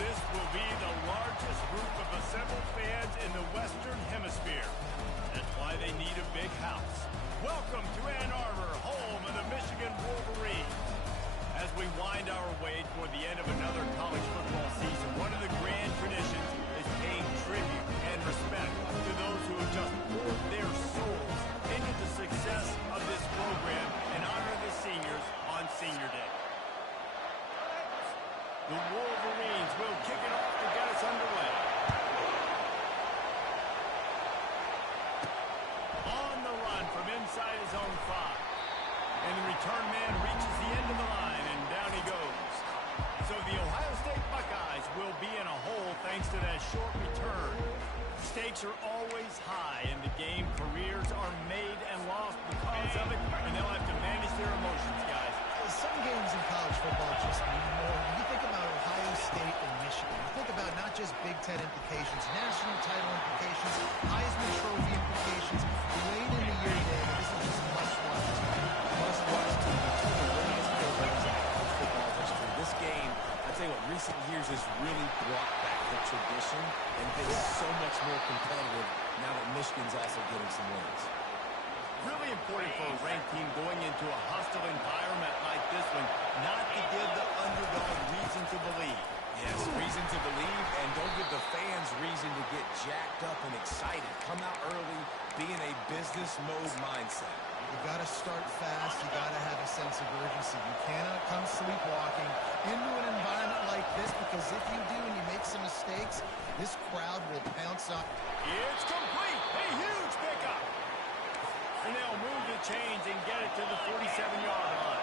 This will be the largest group of assembled fans in the Western Hemisphere. That's why they need a big house. Welcome to Ann Arbor, home of the Michigan Wolverines. As we wind our way toward the end of another college football season, one of the grand traditions is paying tribute and respect to those who have just poured their souls into the success of this program and honor the seniors on Senior Day. The Wolverines will kick it off to get us underway. On the run from inside his own 5. And the return man reaches the end of the line, and down he goes. So the Ohio State Buckeyes will be in a hole thanks to that short return. Stakes are always high in the game. Careers are made and lost because of it, and they'll have to manage their emotions, guys. Some games in college football just mean more. When you think about Ohio State and Michigan, you think about not just Big Ten implications, national title implications, Heisman Trophy implications. Late in the year, David, this is just must-watch TV. Must-watch TV. Two of the winningest programs in college football history. This game, I'd say what recent years has really brought back the tradition and been so much more competitive now that Michigan's also getting some wins. Really important for a ranked team going into a hostile environment like this one, not to give the underdog reason to believe. Yes, reason to believe, and don't give the fans reason to get jacked up and excited. Come out early, be in a business mode mindset. You got to start fast. You got to have a sense of urgency. You cannot come sleepwalking into an environment like this, because if you do and you make some mistakes, this crowd will pounce on. It's complete. A huge pickup. And they'll move the chains and get it to the 47-yard line.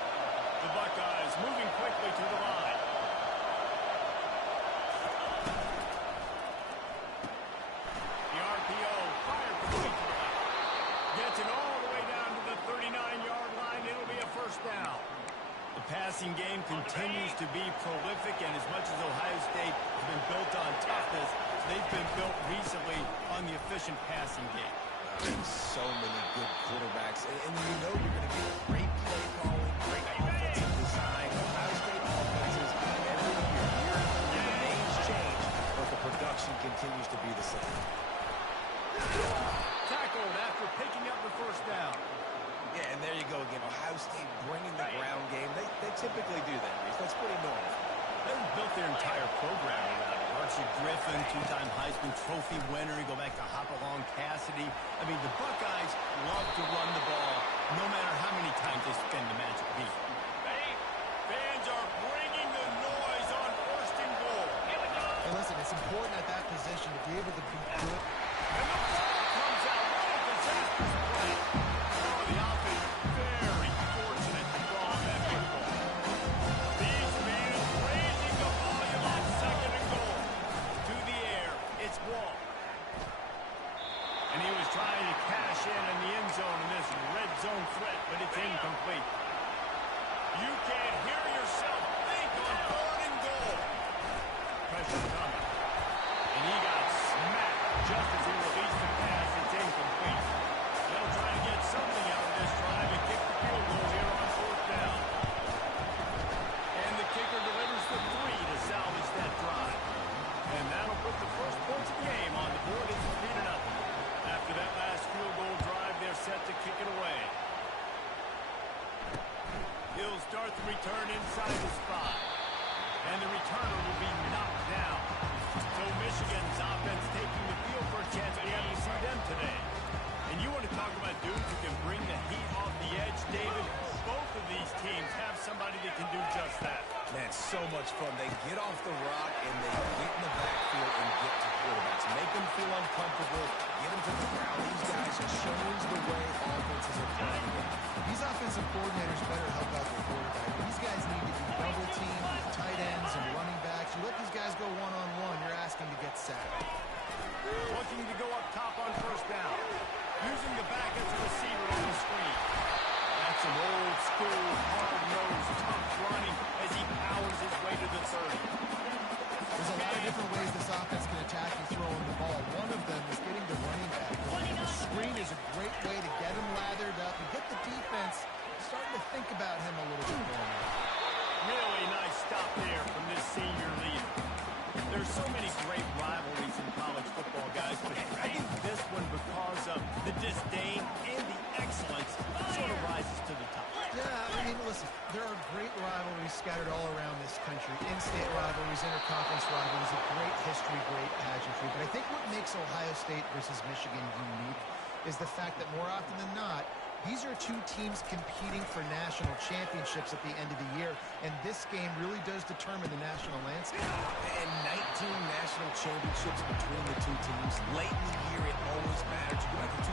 The Buckeyes moving quickly to the line. The RPO fired quickly to the left. Gets it all the way down to the 39-yard line. It'll be a first down. The passing game continues to be prolific, and as much as Ohio State has been built on toughness, they've been built recently on the efficient passing game. So many good quarterbacks, and you know you're going to get great play calling, great offensive design. Ohio State offenses every year the names change, but the production continues to be the same. Tackled after picking up the first down. Yeah, and there you go again. Ohio State bringing the ground game. They typically do that, Reese. That's pretty normal. They've built their entire program around it. Archie Griffin, two-time Heisman Trophy winner. You go back to Hopalong Cassidy. I mean, the Buckeyes love to run the ball no matter how many times they spin the magic beat. Fans are bringing the noise on first and goal. Hey, listen, it's important at that position to be able to be good. And the ball comes out. What a disastrous play. Oh, the offense very fortunate to draw on that big ball. These fans raising the volume on second and goal. To the air, it's Wall. And he was trying to cash in the end zone in this red zone threat, but it's incomplete. You can't hear yourself think on third and goal. Pressure coming. And he got smacked just as he released the pass. It's incomplete. They'll try to get something out of this drive and kick the field goal here on fourth down. And the kicker delivers the 3 to salvage that drive. And that'll put the first points of the game on the board. It's 3-0. After that last field goal drive, they're set to kick it away. He'll start the return inside his 5. And the returner will be knocked down. So Michigan's offense taking the field for a chance. We haven't seen them today. And you want to talk about dudes who can bring the heat off the edge, David? Both of these teams have somebody that can do just that. Man, so much fun. They get off the rock and they get in the backfield and get to quarterbacks. Make them feel uncomfortable. Get them to the ground. These guys have changed the way offenses are playing. These offensive coordinators better help out their quarterback. These guys need to be double-teamed with tight ends and running backs. You let these guys go one-on-one, you're asking to get sacked. Looking to go up top on first down. Using the back as a receiver on the screen. That's some old-school, hard-nosed, tough running as he powers his way to the 30. There's a lot of different ways this offense can attack you throwing the ball. One of them is getting the running back. The screen is a great way to get him lathered up and get the defense starting to think about him a great rivalries scattered all around this country. In-state rivalries, interconference rivalries, a great history, great pageantry. But I think what makes Ohio State versus Michigan unique is the fact that more often than not, these are two teams competing for national championships at the end of the year, and this game really does determine the national landscape. And 19 national championships between the two teams. Late in the year, it always matters. You go back to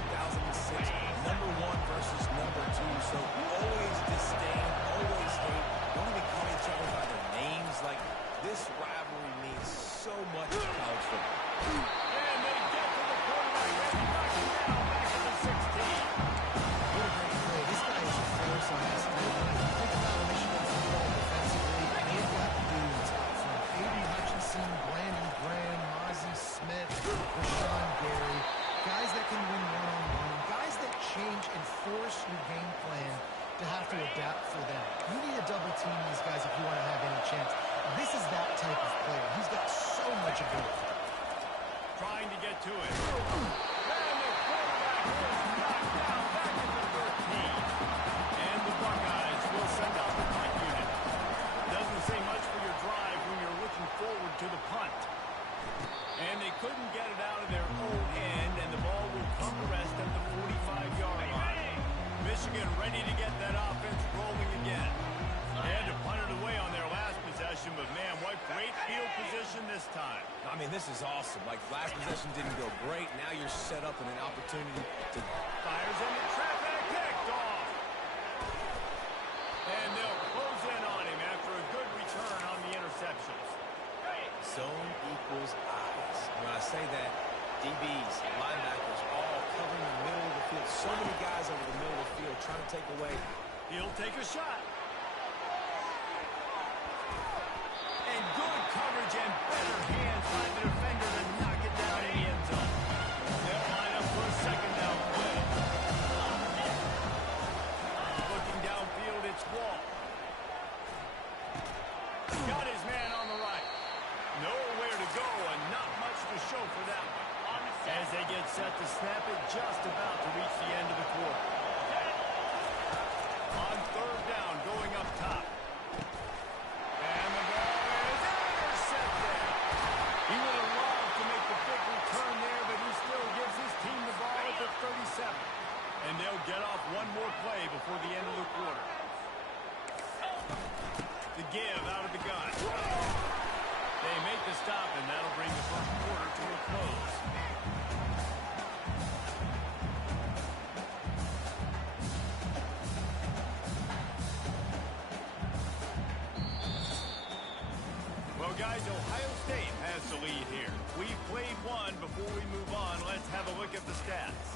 2006, number one versus number two. So always disdain, always hate. Don't even call each other by their names. Like, this rivalry means so much to college football. And they get to the quarterback, and knock him down back to the 16. What a great play. This guy is a force on this field. When you think about Michigan football defensively, they've got dudes from A.B. Hutchinson, Brandon Graham, Mozzie Smith, Rashawn Gary, guys that can win one-on-one, guys that change and force your game plan to have to adapt for them. You need to double team these guys if you want to have any chance. This is that type of player. He's got so much ability. Trying to get to it. And the quarterback is knocked down back to the 13. And the Buckeyes will send out the punt unit. Doesn't say much for your drive when you're looking forward to the punt. And they couldn't get it out of their own end, and the ball will come to rest at the 45-yard line. Michigan ready to get that offense rolling again. They had to punt it away on their last possession, but man, what great field position this time. I mean, this is awesome. Like, last possession didn't go great. Now you're set up in an opportunity to... Fires in the traffic, picked off. And they'll close in on him after a good return on the interceptions. Zone equals eyes. When I say that, DBs, linebackers, all covering the middle of the field. So many guys over the middle of the field trying to take away. He'll take a shot. And good coverage and better hands by the defender to knock it down in the end zone. They'll line up for a second down play. Looking downfield, it's Wall. Got his man on the right. Nowhere to go and not much to show for that one. As they get set to snap it, just about to reach the end of the quarter. On third down, going up top. And the ball is intercepted. He would have loved to make the big return there, but he still gives his team the ball at the 37. And they'll get off one more play before the end of the quarter. The give out of the gun. They make the stop, and that'll bring the first quarter to a close. Well, guys, Ohio State has the lead here. We've played one. Before we move on, let's have a look at the stats.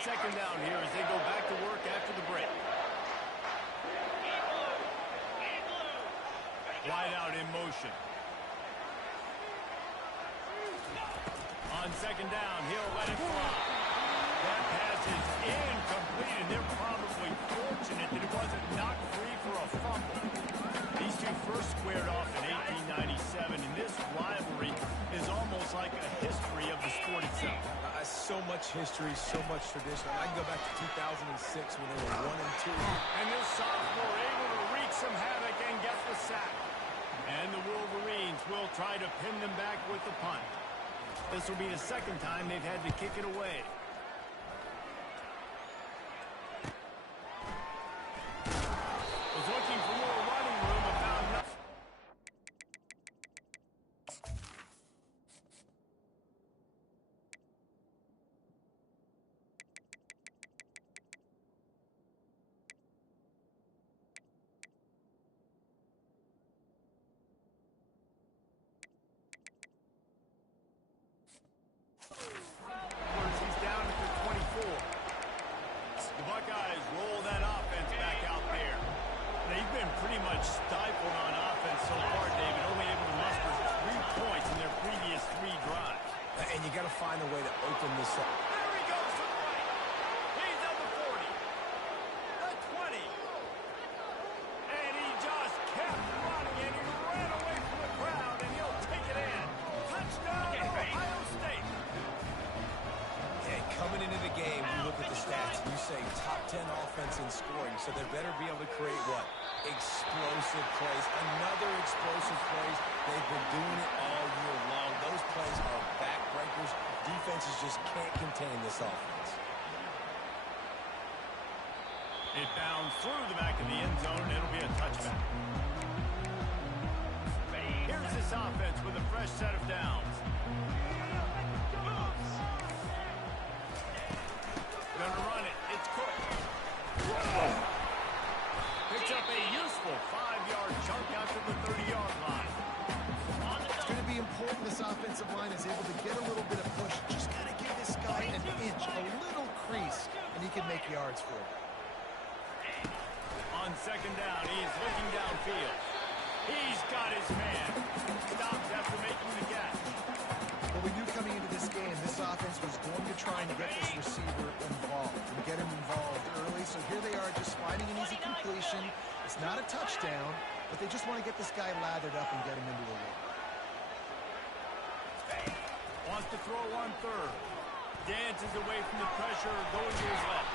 Second down here as they go back to work after the break. Wide out in motion. On second down, he'll let it fly. That pass is incomplete, and they're probably fortunate that it wasn't knocked free for a fumble. These two first squared off in 1897, and this rivalry is almost like a history of the sport itself. So much history, so much tradition. I can go back to 2006 when they were 1-2. And this sophomore able to wreak some havoc and get the sack. And the Wolverines will try to pin them back with the punt. This will be the second time they've had to kick it away. Was looking for more running room, but found nothing. He's down at the 24. The Buckeyes roll that offense back out there. They've been pretty much stifled on offense so far, David, only able to muster 3 points in their previous 3 drives. And you got to find a way to open this up. There he goes to the right. He's at the 40. The 20. And he just kept running, and he ran away from the crowd, and he'll take it in. Touchdown, Ohio State. Okay, coming into the game, you look at the stats, and you say top 10 offense in scoring. So they better be able to create what? Explosive plays. Another explosive plays. They've been doing it all year long. Those plays are backbreakers. Defenses just can't contain this offense. It bounds through the back of the end zone, and it'll be a touchback. Here's this offense with a fresh set of downs. Gonna run it. It's Cook. Picks up a useful 5-yard chunk out to the 30-yard line. It's going to be important this offensive line is able to get a little bit of push. Just got to give this guy an inch, a little crease, and he can make yards for it. On second down, he's looking downfield. He's got his man. Stops after making the catch. Well, we knew coming into this game, this offense was going to try and get this receiver involved and get him involved early. So here they are just finding an easy completion. It's not a touchdown, but they just want to get this guy lathered up and get him into the league. Wants to throw on third. Dances away from the pressure, going to his left.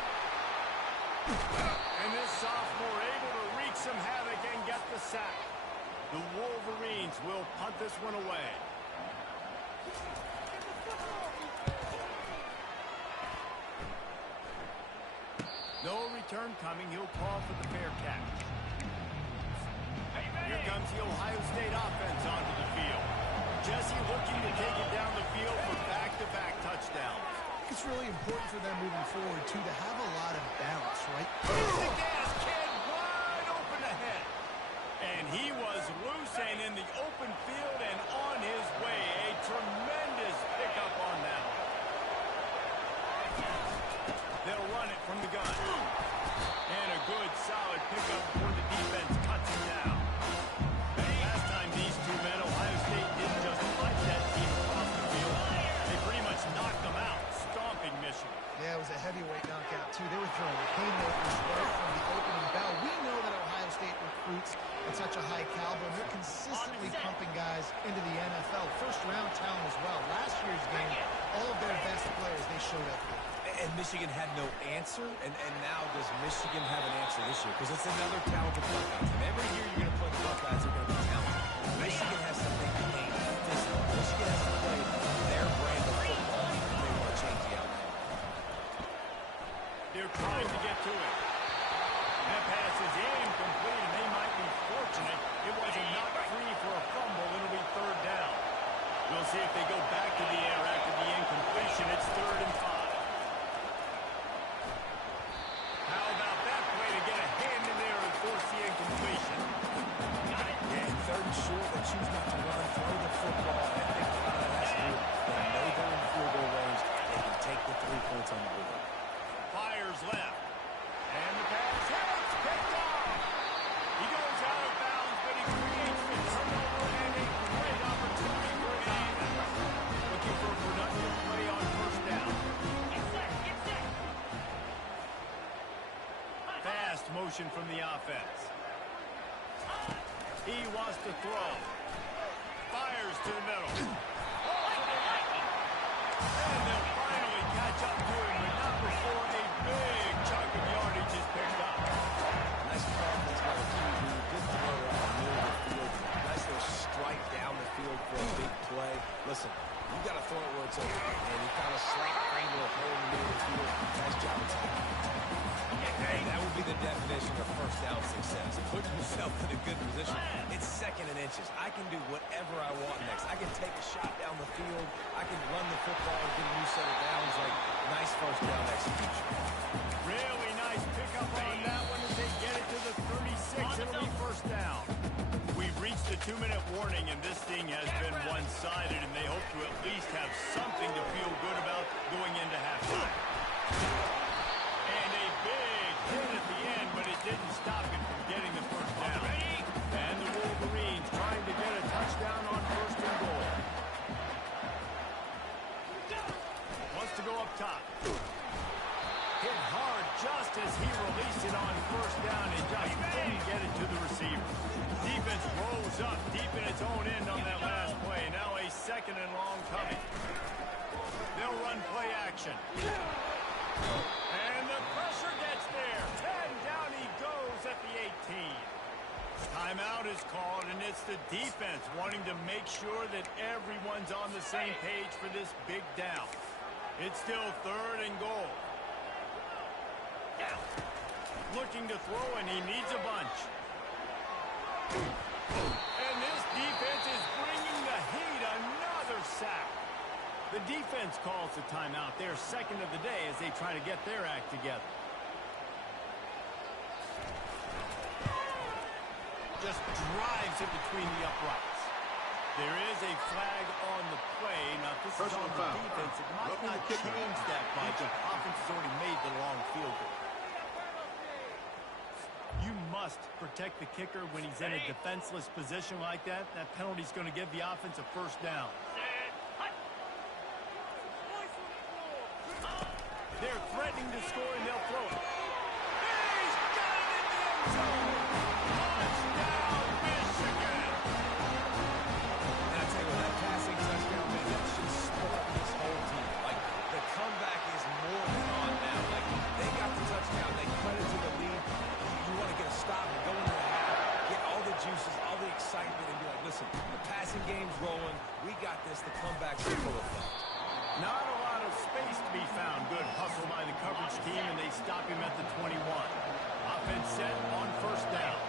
And this sophomore able to wreak some havoc and get the sack. The Wolverines will punt this one away. No return coming. He'll call for the fair catch. Here comes the Ohio State offense onto the field. Jesse looking to take it down the field for back-to-back touchdowns. It's really important for them moving forward, too, to have a lot of balance, right? Here's the gas kid wide open ahead. And he was loose and in the open field and on his way. A tremendous pickup on that one. They'll run it from the gun. And a good, solid pickup before the defense cuts him down. Last time these two met, Ohio State didn't just fight that team across the field. They pretty much knocked them out, stomping Michigan. Yeah, it was a heavyweight knockout, too. They were throwing haymakers right from the opening bell. We know that Ohio State recruits at such a high caliber, and they're consistently pumping guys into the NFL. First-round talent as well. Last year's game, all of their best players, they showed up here. And Michigan had no answer, and now does Michigan have an answer this year? Because it's another talented Buckeyes team. Every year you're going to play the Buckeyes, they're going to be talented. Michigan has to make the game physical. Michigan has to play their brand of football if they want to change the outcome. They're trying to get to it. That pass is incomplete, and they might be fortunate. It was a knock free for a fumble. It'll be third down. We'll see if they go back to the air after the incompletion. It's 3rd and 5. How about that play to get a hand in there and force the incompletion? Yeah, 3rd and short, they choose not to run, throw the football. I think a lot of that has to do with they know they're in field goal range. They can take the 3 points on the board. Fires left. And the pass hits. Picked off. He goes out of bounds, but he creates the turnover and a great opportunity for an offense. Looking for a productive play on first down. Fast motion from the offense. He wants to throw. Fires to the middle. And they'll finally catch up to him, but not before a big chunk of yardage is picked up. Nice confidence by the QB. Good throw out the middle of the field. Nice little strike down the field for a big play. Listen, you got to throw it where it's open. And he kind of slapped into a hole in the middle of the field. Nice job of tackling. Hey, that would be the definition of first down success. Putting yourself in a good position. It's 2nd and inches. I can do whatever I want next. I can take a shot down the field. I can run the football and get a new set of downs. Like, nice first down execution. Really nice pickup on that one as they get it to the 36. It'll be first down. We've reached the 2-minute warning, and this thing has been one-sided, and they hope to at least have something to feel good about going into halftime. And a big hit at the end, but it didn't stop him from getting the first down. And the Wolverines trying to get a touchdown on 1st and goal. Wants to go up top. Hit hard just as he released it on 1st down and just didn't get it to the receiver. Defense rose up deep in its own end on that last play. Now a 2nd and long coming. They'll run play action. And the pressure gets there. And down he goes. Timeout is called, and it's the defense wanting to make sure that everyone's on the same page for this big down. It's still 3rd and goal. Looking to throw, and he needs a bunch. And this defense is bringing the heat. Another sack. The defense calls the timeout. They're 2nd of the day as they try to get their act together. Just drives it between the uprights. There is a flag on the play. Now, if this is on the defense, it might not change that much. The offense has already made the long field goal. You must protect the kicker when he's in a defenseless position like that. That penalty is going to give the offense a 1st down. They're threatening to score, and they'll throw it. He's got it in the end zone. Touchdown, Michigan. And I tell you what, that passing touchdown, man, that should spark this whole team. Like, the comeback is more than on now. Like, they got the touchdown. They cut into the lead. You want to get a stop and go into the half, get all the juices, all the excitement, and be like, listen, the passing game's rolling. We got this. The comeback's in full effect. Not a lot of space to be found. Good hustle by the coverage team, and they stop him at the 21. Offense set on 1st down.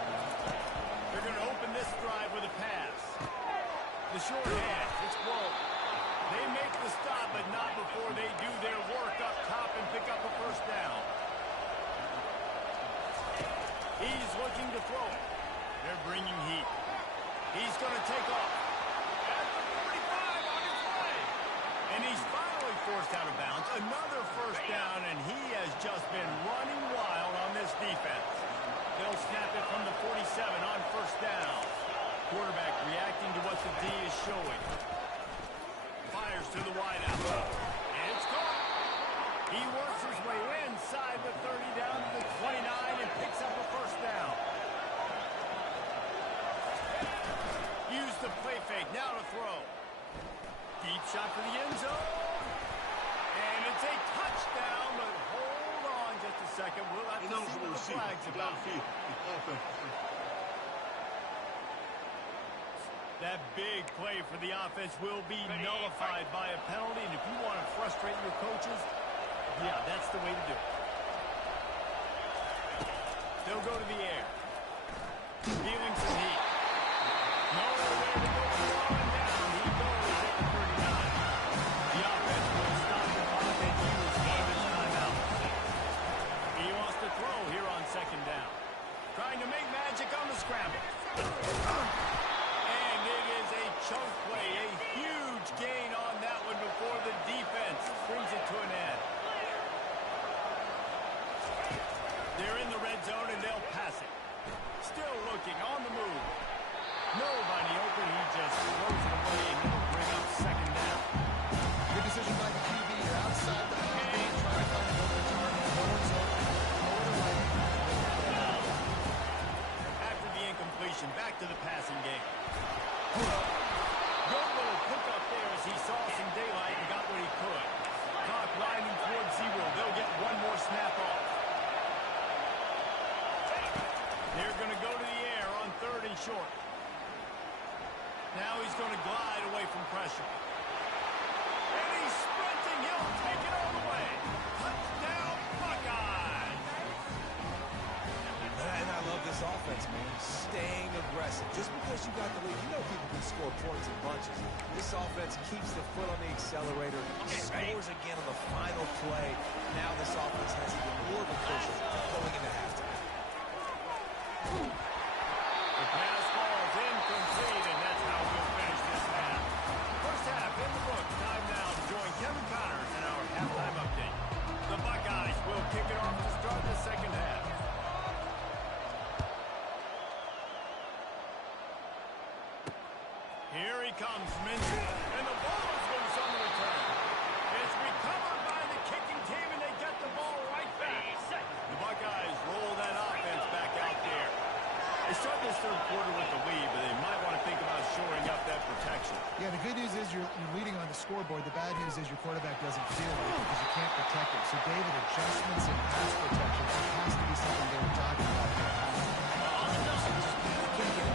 They're going to open this drive with a pass. The short hash, it's Woe. They make the stop, but not before they do their work up top and pick up a 1st down. He's looking to throw it. They're bringing heat. He's going to take off. At the 45 on his way. And he's finally forced out of bounds. Another 1st down, and he has just been running wild on this defense. They'll snap it from the 47 on 1st down. Quarterback reacting to what the D is showing. Fires to the wideout. And it's caught. He works his way inside the 30 down to the 29 and picks up a 1st down. Use the play fake. Now to throw. Deep shot for the end zone. And it's a touchdown, but hold on just a second. We'll have to see what the flag's about. That big play for the offense will be nullified by a penalty, and if you want to frustrate your coaches, yeah, that's the way to do it. They'll go to the air. Feeling some heat. Nowhere to go throwing down. He goes at the 39. The offense will stop the clock and use garbage timeout. He wants to throw here on 2nd down. Trying to make magic on the scramble. And it is a chunk play. A huge gain on that one before the defense brings it to an end. They're in the red zone, and they'll pass it. Still looking on the move. Nobody open. He just throws it away, and it'll bring up 2nd down. Good decision by the QB. You're outside the pocket, trying to find an open target. No one's open. Throw it away. After the incompletion, back to the passing game. Good little pickup there as he saw some daylight and got what he could. Clock winding towards 0. They'll get one more snap off. They're going to go to the air on 3rd and short. Now he's going to glide away from pressure. And he's sprinting. He'll take it all the way. Touchdown, Buckeyes. And I love this offense, man. Staying aggressive. Just because you got the lead, you know people can score points in bunches. This offense keeps the foot on the accelerator, scores again on the final play. Now this offense has even more of a cushion going into halftime. The pass falls incomplete, and that's how we'll finish this half. First half in the books. Time now to join Kevin Connors in our halftime update. The Buckeyes will kick it off to start the 2nd half. Here he comes, Ncaa, and the ball is loose on the return. It's recovered by the kicking team, and they get the ball right back. The Buckeyes roll that offense back out there. They start this 3rd quarter with the lead, but they might want to think about shoring up that protection. Yeah, the good news is you're leading on the scoreboard. The bad news is your quarterback doesn't feel it because you can't protect him. So, David, adjustments in pass protection, that has to be something they were talking about. You can't get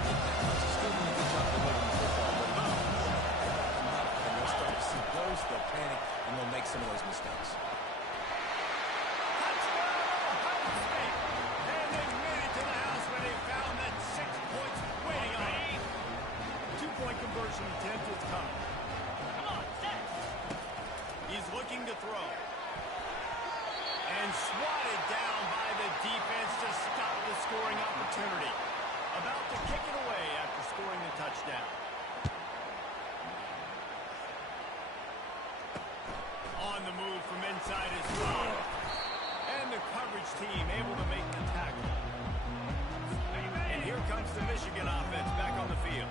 opportunity. About to kick it away after scoring the touchdown. On the move from inside his 5. And the coverage team able to make the tackle. And here comes the Michigan offense back on the field.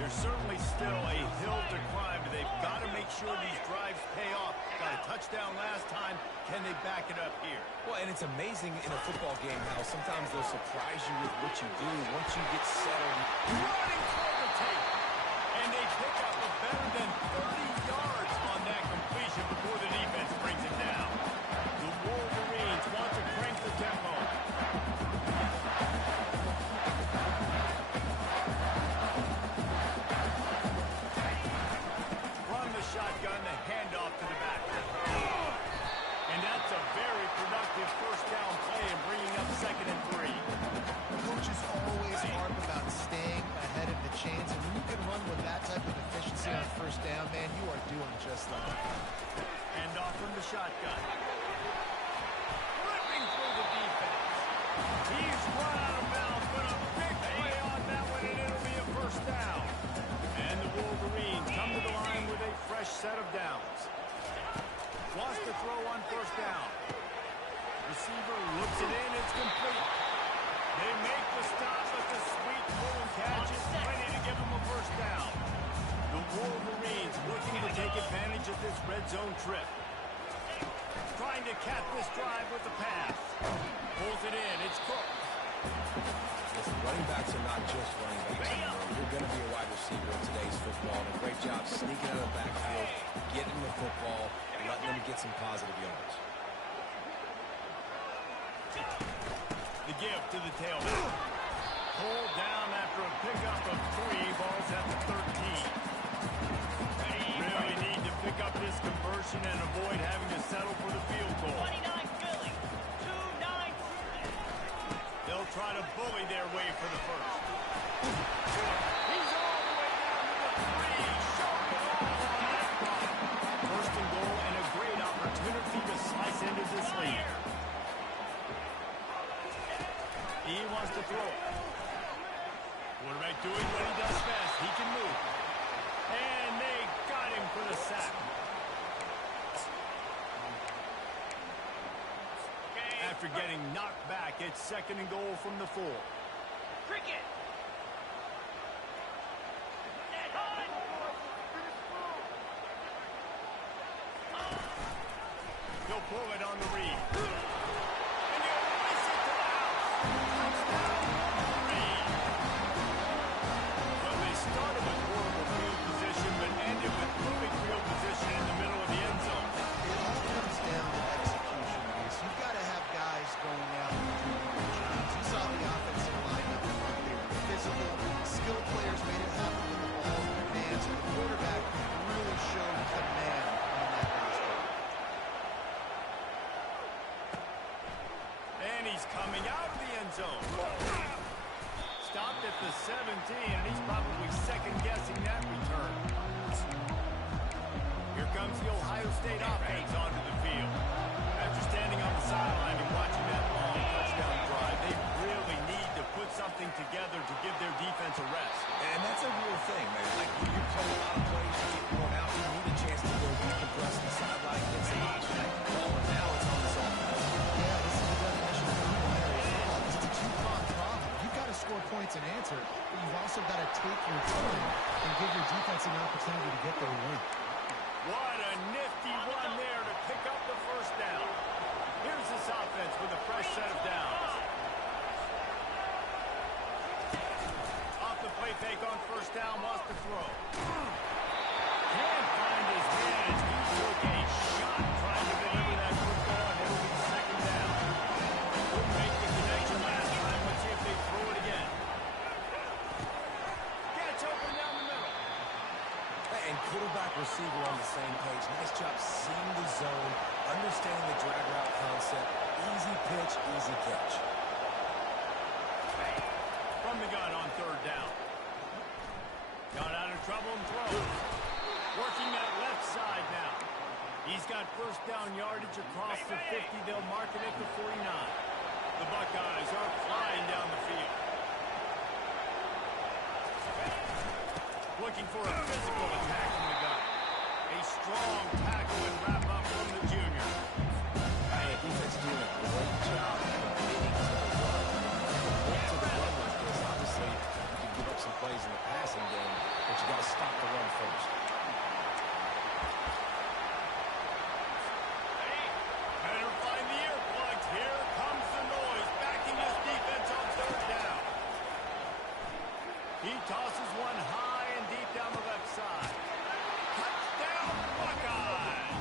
There's certainly still a hill to climb, but they've got to make sure these drives pay off. Got a touchdown last time. Can they back it up here? Well, and it's amazing in a football game how sometimes they'll surprise you with what you do once you get settled. Running for the tape. And they pick up a better than 30 yards on that completion before the defense brings it down. The Wolverines want to crank the tempo. From the shotgun, the handoff to the back. And that's a very productive first down play and bringing up 2nd and 3. Coaches always harp about staying ahead of the chains, and when you can run with that type of efficiency on first down, man, you are doing just that. Hand off from the shotgun. Ripping through the defense. He's run out of bounds, but a big play on that one, and it'll be a first down. And the Wolverines come to the line with a fresh set of downs. Wants to throw on first down. Receiver looks it in, it's complete. They make the stop, but the sweet pull and catch is ready to give them a first down. The Wolverines looking to take advantage of this red zone trip. Trying to cap this drive with the pass. Pulls it in, it's Cook. Listen, running backs are not just running backs anymore. You're going to be a wide receiver in today's football. And a great job sneaking out of the backfield, getting the football, and letting them get some positive yards. The give to the tailback. Pulled down after a pickup of 3 balls at the 13. Really need to pick up this conversion and avoid having to settle for the field goal. 29 Philly, 2-9. They'll try to bully their way for the first. He's all the way down to the 3. Showing it all on that block. First and goal and a great opportunity to slice into this lead. He wants to throw it. Quarterback doing what he does best. He can move. And they got him for the sack. After getting knocked back, it's 2nd and goal from the 4. Cricket. He'll pull it on the read. And he'll race it to the house. Touchdown, Wolverine. Well, they started with horrible field position, but ended with perfect field position in the middle of the end zone. It all comes down to execution, Reese. You've got to have guys going out and doing their jobs. You saw the offensive line up front. They were physical. Skilled players made it happen with the ball in their hands, and the quarterback really showed command on that last play. And he's coming out of the end zone. Stopped at the 17, and he's probably second-guessing that return. Here comes the Ohio State offense onto the field. After standing on the sideline and watching that long touchdown drive, they really need to put something together to give their defense a rest. And that's a real thing, man. Like, you play a lot of plays, you get worn out, you need a chance to go decompress on the sideline, get some option. Well, and now it's on this offense. Yeah, this is the definition of complementary football. This is a two-pronged problem. You've got to score points and answer, but you've also got to take your time and give your defense an opportunity to get their win. What a nifty run there to pick up the first down. Here's this offense with a fresh set of downs. Off the play fake on first down, wants to throw. Can't find his man. He took a shot trying to deliver that football, and it'll be 2nd down. Couldn't make the connection last time. Let's see if they throw it again. Gets open down the middle. And quarterback receiver on the same page. Nice job seeing the zone, understanding the drag route concept. Easy pitch, easy catch. From the gun on 3rd down. Got out of trouble and throws. Working that left side now. He's got first down yardage across the 50. They'll mark it at the 49. The Buckeyes are flying down the field. looking for a physical attack from the gun. A strong tackle and wrap up from the junior. Hey, defense doing a great job committing to the run. Going to the run like this, obviously, you can give up some plays in the passing game, but you got to stop the run first. Better find the earplugs. Here comes the noise, backing this defense on third down. He tosses one high and deep down the left side. Touchdown, Buckeyes!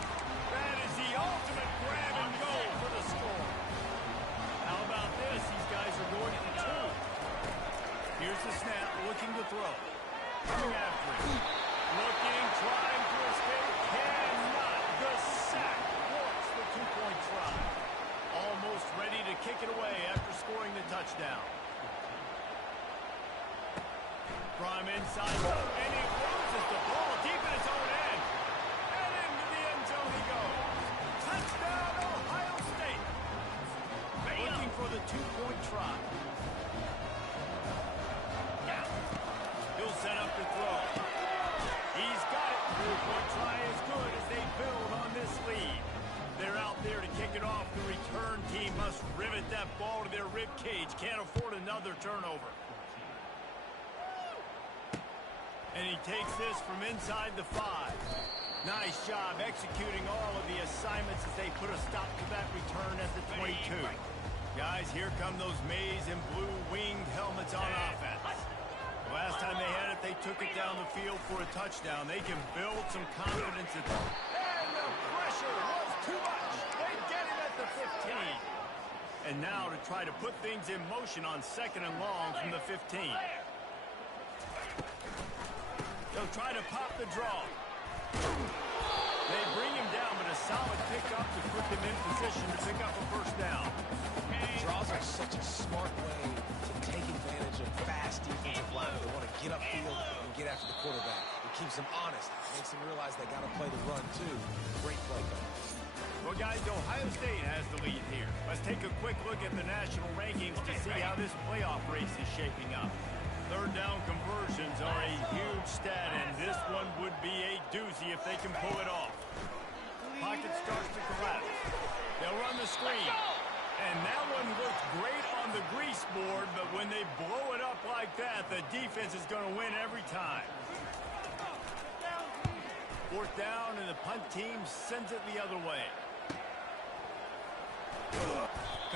That is the ultimate grab and go for the score. How about this? These guys are going for two. Here's the snap, looking to throw. Coming after him. Looking, trying to escape. Cannot. The sack works the two-point try. Almost ready to kick it away after scoring the touchdown. From inside, and he loses the ball deep in his own end. And into the end zone he goes. Touchdown, Ohio State. Looking for the two-point try. He'll set up the throw. He's got it. Two-point try is good as they build on this lead. They're out there to kick it off. The return team must rivet that ball to their rib cage. Can't afford another turnover. And he takes this from inside the 5. Nice job executing all of the assignments as they put a stop to that return at the 22. Guys, here come those maize and blue winged helmets on offense. The last time they had it, they took it down the field for a touchdown. They can build some confidence at them. And the pressure was too much. They get him at the 15. And now to try to put things in motion on second and long from the 15. They'll try to pop the draw. They bring him down, but a solid pickup to put them in position to pick up a first down. Draws are such a smart way to take advantage of fast defensive line. They want to get upfield and get after the quarterback. It keeps them honest. Makes them realize they got to play the run, too. Great play call. Well, guys, Ohio State has the lead here. Let's take a quick look at the national rankings to see how this playoff race is shaping up. Third down conversions are a huge stat, and this one would be a doozy if they can pull it off. Pocket starts to collapse. They'll run the screen. And that one looked great on the grease board, but when they blow it up like that, the defense is going to win every time. Fourth down, and the punt team sends it the other way.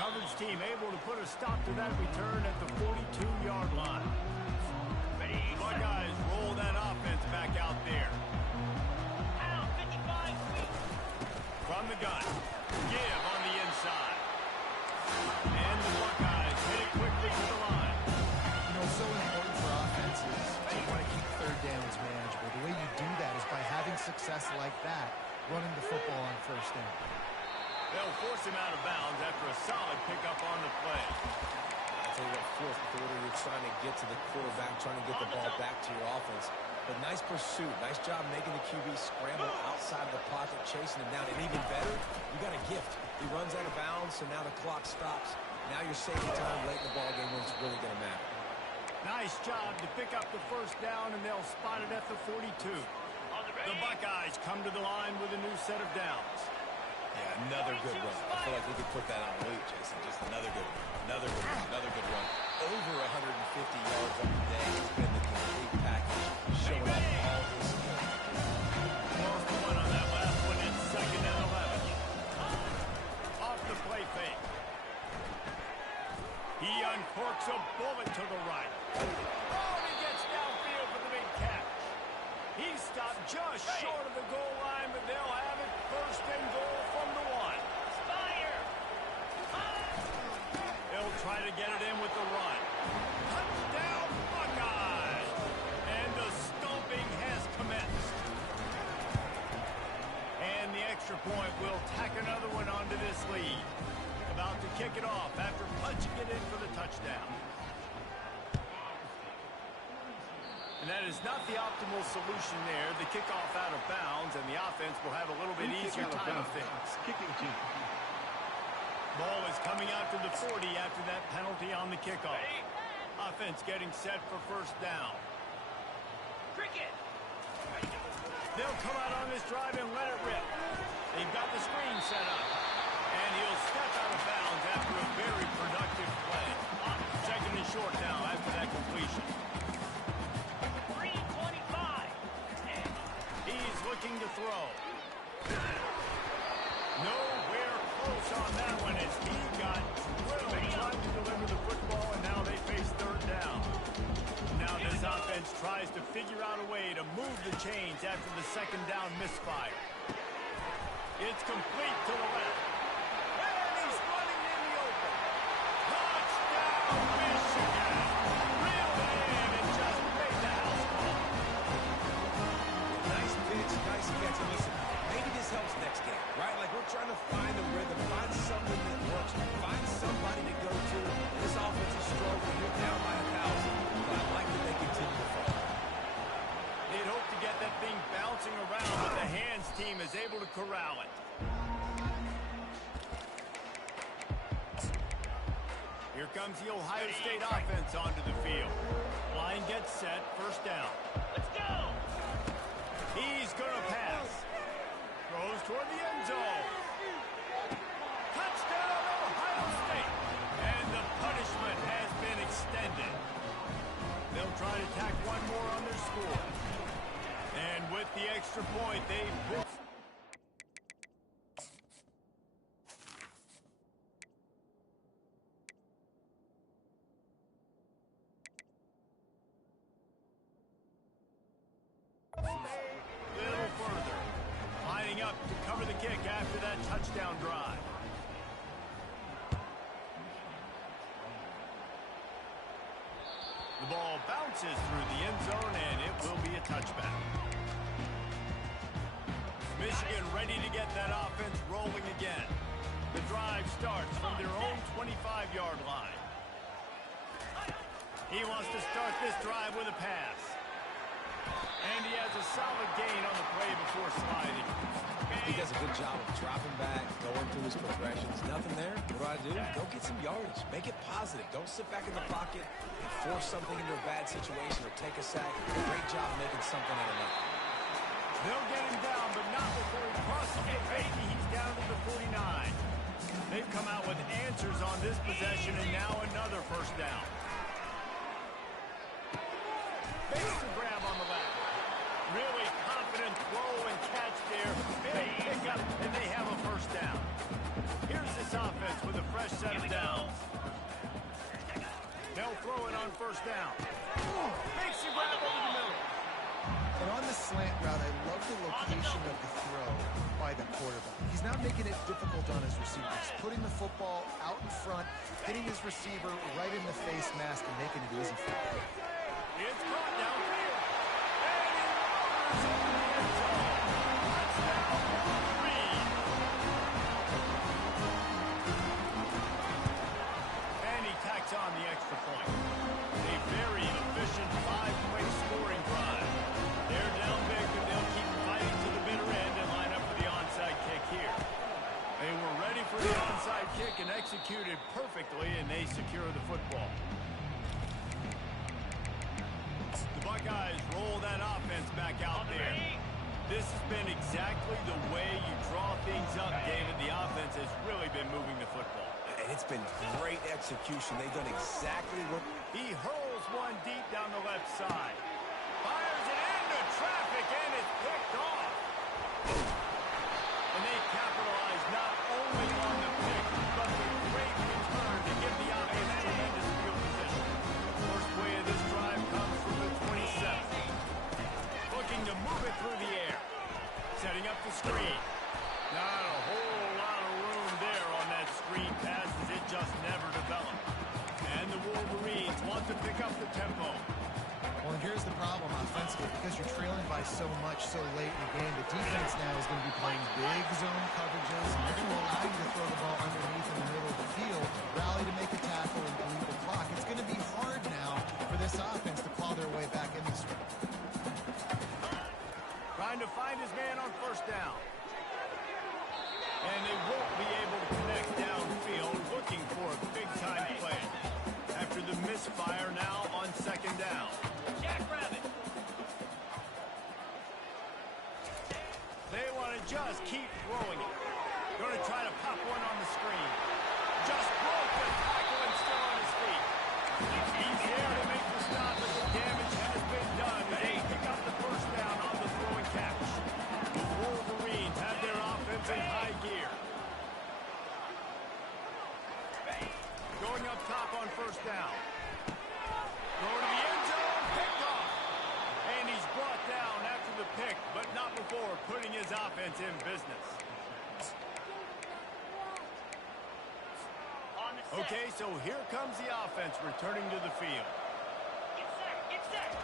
Coverage team able to put a stop to that return at the 42-yard line. Buckeyes roll that offense back out there. From the gun. Give on the inside. And the Buckeyes hit it quickly to the line. You know, it's so important for offenses to want to keep third downs manageable. The way you do that is by having success like that, running the football on first down. They'll force him out of bounds after a solid pickup on the play. I'll tell you what, fourth quarter, you're trying to get to the quarterback, trying to get the ball back to your offense. But nice pursuit. Nice job making the QB scramble outside of the pocket, chasing him down. And even better, you got a gift. He runs out of bounds, so now the clock stops. Now you're saving time late in the ballgame when it's really going to matter. Nice job to pick up the first down, and they'll spot it at the 42. The Buckeyes come to the line with a new set of downs. Yeah, another good run. I feel like we could put that on loop, Jason. Just another good one. Another good one. Another good run. Over 150 yards on the day. It's been the complete package. Showing up all his skill. Lost the one on that last one. It's second and 11. Off the play fake. He uncorks a bullet to the right. Oh, he gets downfield for the big catch. He stopped just short of the goal line, but they'll have it first and goal from the 1. They'll try to get it in with the run. Touchdown, Buckeyes! And the stomping has commenced. And the extra point will tack another one onto this lead. About to kick it off after punching it in for the touchdown. And that is not the optimal solution there. The kickoff out of bounds, and the offense will have a little bit easier time of things. Kicking team. Ball is coming out to the 40 after that penalty on the kickoff. Offense getting set for first down. Cricket. They'll come out on this drive and let it rip. They've got the screen set up. And he'll step out of bounds after a very productive play. Second and short now after that completion. 3:25. He's looking to throw. Nowhere close on that one as he got really trying to deliver the football, and now they face third down. Now this offense tries to figure out a way to move the chains after the second down misfire. It's complete to the left. And he's running in the open. Touchdown, Michigan! Reeled it in and just made the house call. Nice pitch, nice catch. And listen, maybe this helps next game, right? Like we're trying to find a rhythm, find something that works, find somebody to go to. This offense is struggling. You're down by 1,000, but I like that they continue to fall. They'd hope to get that thing bouncing around, but the hands team is able to corral it. Here comes the Ohio State offense onto the field. Line gets set, first down. Let's go. He's going to pass. Throws toward the end zone. Touchdown, Ohio State. And the punishment has been extended. They'll try to tack one more on their score. And with the extra point, they've... little further. Lining up to cover the kick after that touchdown drive. The ball bounces through the end zone, and it will be a touchback. Michigan ready to get that offense rolling again. The drive starts from their own 25-yard line. He wants to start this drive with a pass. And he has a solid gain on the play before sliding. He does a good job of dropping back, going through his progressions. Nothing there. What do? Go get some yardage. Make it positive. Don't sit back in the pocket and force something into a bad situation or take a sack. Great job making something out of nothing. They'll get him down, but not before he crosses the 50. He's down to the 49. They've come out with answers on this possession, and now another first down. Makes the grab on the left. Really confident throw and catch there. Big pickup, and they have a first down. Here's this offense with a fresh set of downs. They'll throw it on first down. Makes the grab over the middle. And on the slant route, I love the location of the throw by the quarterback. He's not making it difficult on his receivers. Putting the football out in front, hitting his receiver right in the face mask and making it easy for him. It's caught downfield. And he wanders into the end zone. Touchdown, Reed. And he tacks on the extra point. A very efficient 5-play scoring drive. They're down big, but they'll keep fighting to the bitter end and line up for the onside kick here. They were ready for the onside kick and executed perfectly, and they secure the football. The Buckeyes roll that offense back out there. This has been exactly the way you draw things up, David. The offense has really been moving the football. And it's been great execution. They've done exactly what... He hurls one deep down the left side. Fires it into traffic, and it's picked off. And they capitalize not only on the pick, but the great return to give the offense tremendous field position. First play of this drive comes from the 27th. Looking to move it through the air. Setting up the screen. Not a whole lot of room there on that screen pass as it just never developed. And the Wolverines want to pick up the tempo. Well, and here's the problem offensively. Because you're trailing by so much so late in the game, the defense now is going to be playing big zone coverages, and they're going to allow you to throw the ball underneath in the middle of the field, rally to make a tackle, and bleed the clock. It's going to be hard now for this offense to claw their way back in this one. Trying to find his man on first down. And they won't be able to connect downfield, looking for a big-time play. After the misfire now on second down. Jackrabbit. They want to just keep throwing it. Going to try to pop one on the screen. Just broke the tackle and still on his feet. He's there to make the stop, but the damage has been done. They pick up the first down on the throwing catch. The Wolverines have their offense in high gear. Going up top on first down. Throw to the end zone, picked off. And he's brought down after the pick, but not before putting his offense in business. Okay, so here comes the offense returning to the field. Get set.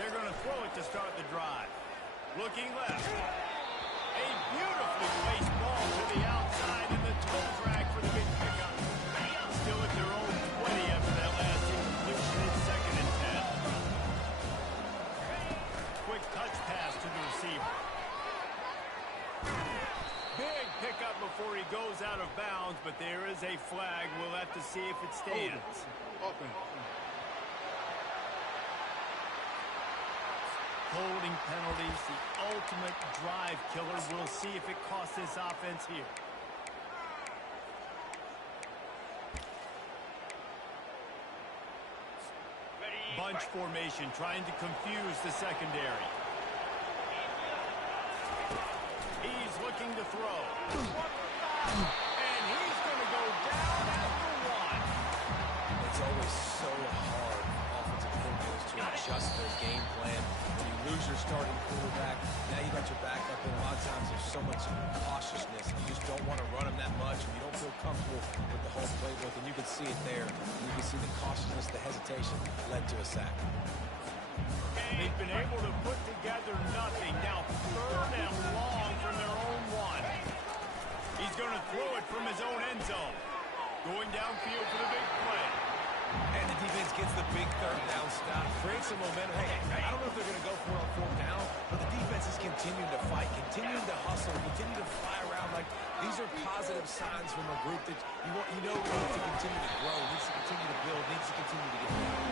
They're going to throw it to start the drive. Looking left. A beautifully placed ball to the outside and the toe drag for the big pickup. Still at their own 20 after that last incompletion. It's 2nd and 10. Quick touch pass to the receiver. Big pickup before he goes out of bounds, but there is a flag. We'll have to see if it stands. Holding penalties, the ultimate drive killer. We'll see if it costs this offense here. Bunch formation, trying to confuse the secondary. He's looking to throw. And he's going to go down at the 1. It's always so hard for offensive coordinators to adjust their game plan. When you lose your starting quarterback, now you got your backup, and a lot of times there's so much cautiousness. You just don't want to run them that much, and you don't feel comfortable with the whole playbook, and you can see it there. You can see the cautiousness, the hesitation led to a sack. They've been able to put together nothing. Now 3rd and long from their own 1. He's going to throw it from his own end zone. Going downfield for the big play. And the defense gets the big 3rd down stop, creates some momentum. Hey, I don't know if they're going to go for it on 4th down, but the defense is continuing to fight, continuing to hustle, continue to fly around. Like, these are positive signs from a group that you know needs to continue to grow, needs to continue to build, needs to continue to get better.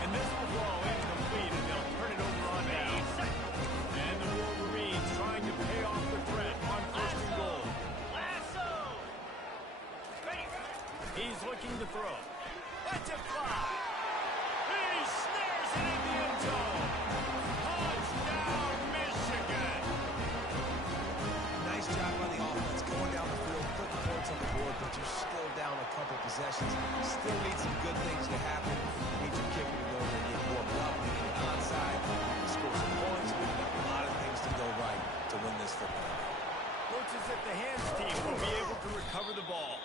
And this will throw incomplete, and they'll turn it over on down. And the Wolverines trying to pay off the threat on 1st and goal. Lasso. Ready. He's looking to throw. Let's it fly. He snares it in the end zone. Touchdown, Michigan. Nice job by the offense going down the field, putting points on the board, but you're still down a couple possessions. Still need some good things to happen. You need your kicker to go over and get warmed up. You need an onside. You can score some points. You've got a lot of things to go right to win this football game. Looks as if the hands team will be able to recover the ball.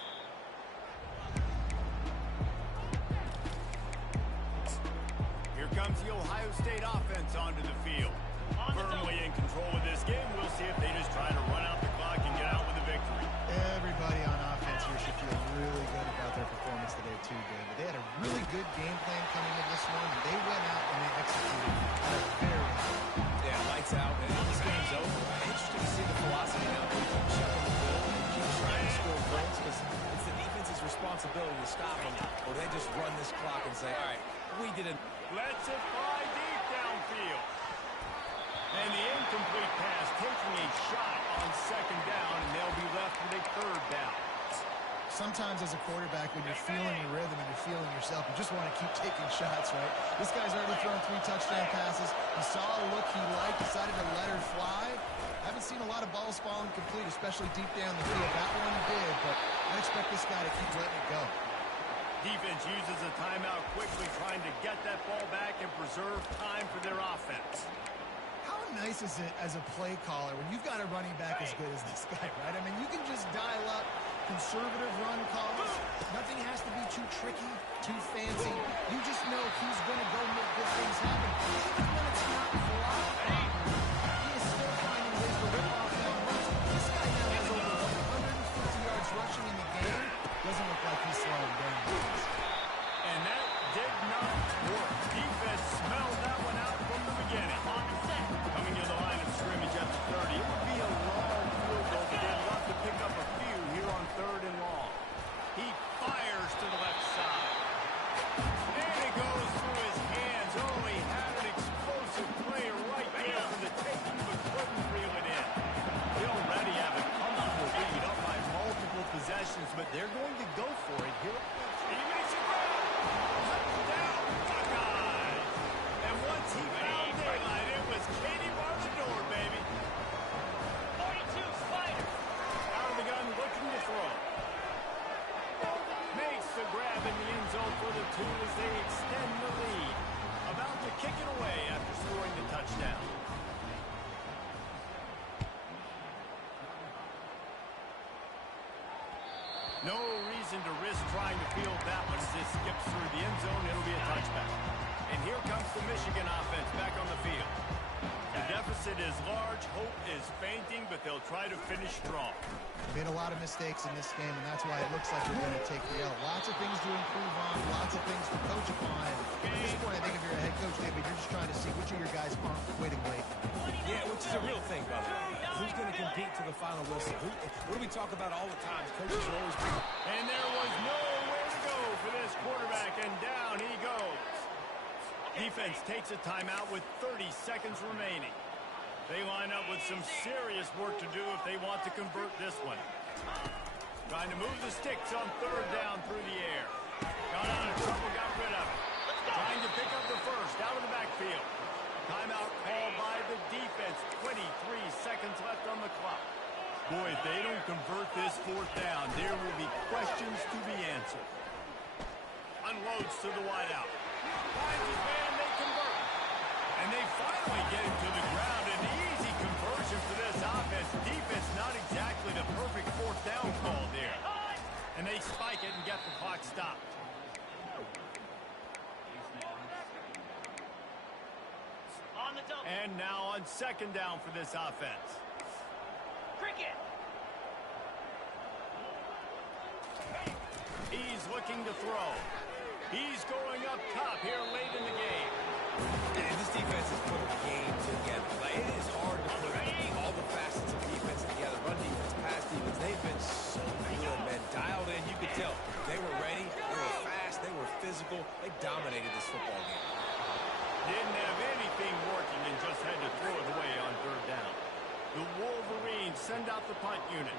Here comes the Ohio State offense onto the field. Firmly in control of this game. We'll see if they just try to run out the clock and get out with a victory. Everybody on offense here should feel really good about their performance today, too, David. They had a really good game plan coming into this one, and they went out and they executed at a very high level. Yeah, lights out, and this game's over. Interesting to see the philosophy now. They keep shoving the ball, keep trying to score points, because it's the defense's responsibility to stop them, or they just run this clock and say, all right, we did it. Let's it fly deep downfield. And the incomplete pass taking a shot on 2nd down, and they'll be left with a 3rd down. Sometimes as a quarterback, when you're feeling your rhythm and you're feeling yourself, you just want to keep taking shots, right? This guy's already thrown 3 touchdown passes. He saw a look he liked, decided to let her fly. I haven't seen a lot of balls falling complete, especially deep down the field. That one did, but I expect this guy to keep letting it go. Defense uses a timeout quickly, trying to get that ball back and preserve time for their offense. How nice is it as a play caller when you've got a running back as good as this guy, right? I mean, you can just dial up conservative run calls. Nothing has to be too tricky, too fancy. You just know he's going to go make good things happen. Even when it's not blocked properly, he is still finding ways to rip off down runs. This guy now has over 150 yards rushing in the game. Doesn't look like he's slowing down. And that did not work. Defense smelled that one out from the beginning. Coming to the line of scrimmage at the 30. It would be a long field goal, but they'd love to pick up a few here on 3rd and long. He fires to the left side. And it goes trying to field that one. Just skips through the end zone. It'll be a touchback. And here comes the Michigan offense back on the field. The deficit is large. Hope is fainting, but they'll try to finish strong. Made a lot of mistakes in this game, and that's why it looks like they're going to take the L. Lots of things to improve on, lots of things to coach upon. At this point, I think if you're a head coach, David, you're just trying to see which of your guys aren't quitting late. Yeah, which is a real thing, by the way. Who's going to compete to the final whistle? What do we talk about all the time? Coaches are always... And there was nowhere to go for this quarterback, and down he goes. Defense takes a timeout with 30 seconds remaining. They line up with some serious work to do if they want to convert this one. Trying to move the sticks on third down through the air. Got out of trouble, got rid of it. Trying to pick up the first out of the backfield. Timeout called by the defense. 23 seconds left on the clock. Boy, if they don't convert this fourth down, there will be questions to be answered. Unloads to the wideout. Finds his man, they convert. And they finally get him to the ground. An easy conversion for this offense. Defense not exactly the perfect fourth down call there. And they spike it and get the clock stopped. On the double. And now on second down for this offense. Cricket. He's looking to throw. He's going up top here late in the game. And this defense is putting the game together. Like, it is hard to put all the facets of defense together. Run defense, pass defense. They've been so good, man. Dialed in, you could tell. They were ready. They were fast. They were physical. They dominated this football game. Didn't have anything working and just had to throw it away on third down. The Wolverines send out the punt unit.